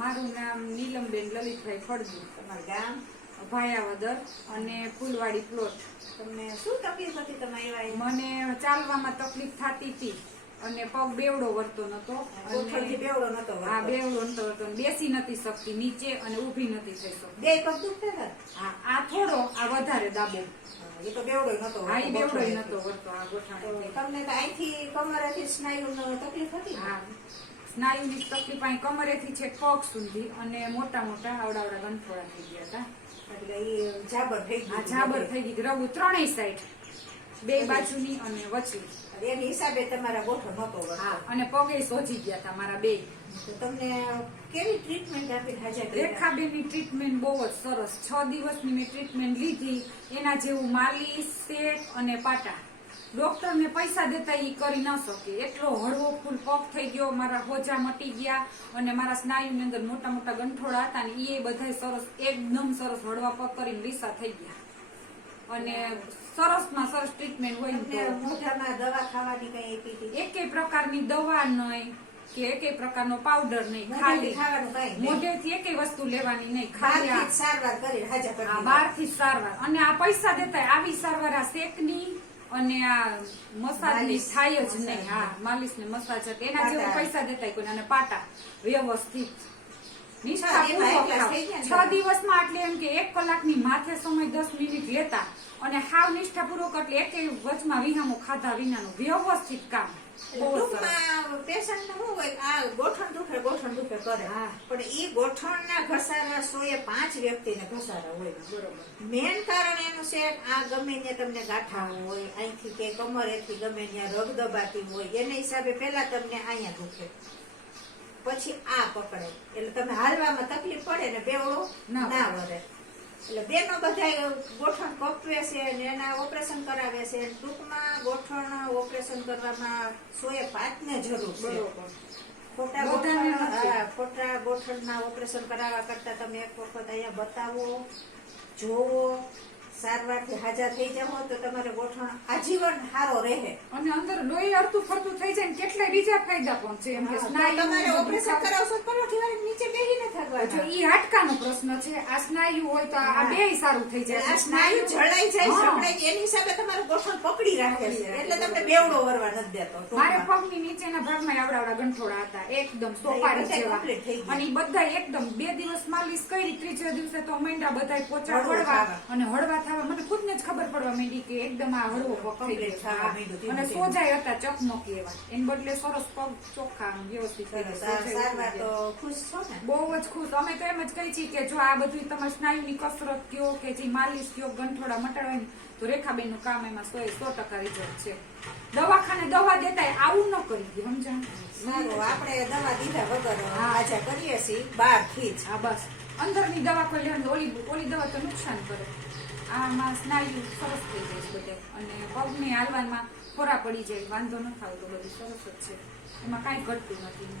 મારું નામ નીલમબેન લલિતભાઈ ફળદુ. તમારું ગામ? ભાયાવદર અને ફૂલવાડી પ્લોટ. તમને શું તકલીફ હતી? તમે આવ્યા? મને ચાલવામાં તકલીફ થતી હતી અને પગ બેવડો વળતો નતો. બેવડો નતો? હા, બેવડો નતો વળતો. બેસી નથી શકતી નીચે અને ઊભી નથી થઈ શકતી. બે પગ દુખતા? હા, આ થોડો, આ વધારે દાબો. એ તો બેવડો નતો? હા, એ બેવડો નતો વળતો. આ ગોઠણ તમને તો અહીંથી કમરેથી સ્નાયુનો તકલીફ હતી? હા, સ્નાયુની તકલીફ અહીં કમરેથી છે પગ સુધી અને મોટા મોટા આવડા ગંઠોડા થઈ ગયા હતા. એટલે એ જાબર થઈ ગઈ? હા, જાબર થઈ ગઈ. રવું ત્રણેય સાઈડ, બે બાજુની અને વચ્ચે. એની હિસાબે તમારા ગોઠણ નતો? હા, અને પગે સોજી ગયા હતા મારા બે. તો તમને કેવી ટ્રીટમેન્ટ આપી? હાજર રેખાબેનની ટ્રીટમેન્ટ બહુ જ સરસ. 6 દિવસની મેં ટ્રીટમેન્ટ લીધી. એના જેવું માલિશ, શેક અને પાટા ડોક્ટરને પૈસા દેતા ઈ કરી ન શકે. એટલો હળવો ફૂલ પગ થઈ ગયો. મારા હોજા મટી ગયા અને મારા સ્નાયુની અંદર મોટા મોટા ગંઠોડા હતા ને એ બધા સરસ, એકદમ સરસ હળવા પગ કરીને લીસા થઈ ગયા. અને સરસ માં સરસ ટ્રીટમેન્ટ હોય ને. મોઢામાં દવા ખાવાની કઈ આપી હતી? એકેય પ્રકારની દવા નહીં કે એકેય પ્રકારનો પાવડર નહીં, ખાલી ખાવાનું કઈ? મોઢેથી એકેય વસ્તુ લેવાની નહીં, ખાલી સારવાર કરી હાજર કરી? બહારથી સારવાર. અને આ પૈસા દેતા આવી સારવાર આ શેકની અને આ મસાજની થાય જ નહીં. હા, માલિશ ને મસાજ એના જેવું પૈસા દેતા કોઈ. અને પાટા વ્યવસ્થિત 6 દિવસમાં. એટલે એમ કે 1 કલાકની માથે સમય 10 મિનિટ લેતા અને હાવ નિષ્ઠાપૂર્વક. એટલે એકેય વચમાં વિહામો ખાધા વિનાનું વ્યવસ્થિત કામ. પેશન્ટ શું હોય, આ ગોઠણ દુખે કરે, પણ એ ગોઠણના ઘસારા 105 વ્યક્તિને ઘસારા હોય. બરોબર. મેન કારણ એનું છે આ ગમે ત્યાં તમને ગાંઠા હોય, અહીંથી કે કમરેથી ગમે ત્યાં રગ દબાતી હોય, એને હિસાબે પેલા તમને અહીંયા દુખે, પછી આ પકડે એટલે તમે હાલવામાં તકલીફ પડે ને બેવડો ના વળે. એટલે બેનો બધા ગોઠણ કપવે છે ને એના ઓપરેશન કરાવે છે. ટૂંકમાં ગોઠણ ઓપરેશન કરવામાં 105 ને જરૂર છે. ખોટા ગોઠણના ઓપરેશન કરાવવા કરતા તમે એક વખત અહીંયા બતાવો, જોવો, સારવારથી હાજર થઈ જાવ તો તમારે ગોઠણ આજીવન સારો રહે. અને અંદર લોહી અડતું ફરતું થઈ જાય ને કેટલાય બીજા ફાયદા પણ છે. એમ કે તમારે ઓપરેશન કરાવશો પરોઠી નીચે બેહી ન થવા. ઈ હાડકાનો પ્રશ્ન છે. આ સ્નાયુ હોય તો આ બેય સારું થઈ જાય. આ સ્નાયુ જળાઈ જાય, જકડાઈ, એની હિસાબે તમારું ગોઠણ પકડી રાખે છે. એટલે તમને બેવડો વરવા નથી દેતો. મારે પગની નીચેના ભાગમાં આવડા ગંઠોડા હતા, એકદમ સોપારી જેવા. અને ઈ બધા એકદમ 2 દિવસ માલિશ કરી, ત્રીજા દિવસે તો માંડ્યા બધા પોચા હળવા અને હળવા થવા. મને ખુદને જ ખબર પડવા માંડી કે એકદમ આ હળવો પગ થઈ ગયો. અને સોજાય હતા ચકમકી એવા. એને બદલે સરસ પગ ચોખ્ખા વ્યવસ્થિત બહુ જ ખુશ. અમે તો એમ જ કહી છીએ કે જો આ બધું તમારી સ્નાયુની કસરત કયો કે જે માલિશ કયો ગંઠોડા મટાડવા તો રેખાબેન નું કામ એમાં 100% રિઝલ્ટ છે. દવાખાને દવા દેતા આવું ન કરી દે, સમજાણ? આપણે દવા દીધા વગર હાજર કરીએ છીએ બહારથી જ. હા, બસ અંદરની દવા કોઈ લેવાની, ઓલી દવા તો નુકસાન કરે. આમાં સ્નાયુ સરસ થઈ જાય છે બધે. અને પગને હાલવામાં ખોરા પડી જાય, વાંધો ન થાવ તો બધું સરસ જ છે. એમાં કાંઈ ઘટતું નથી.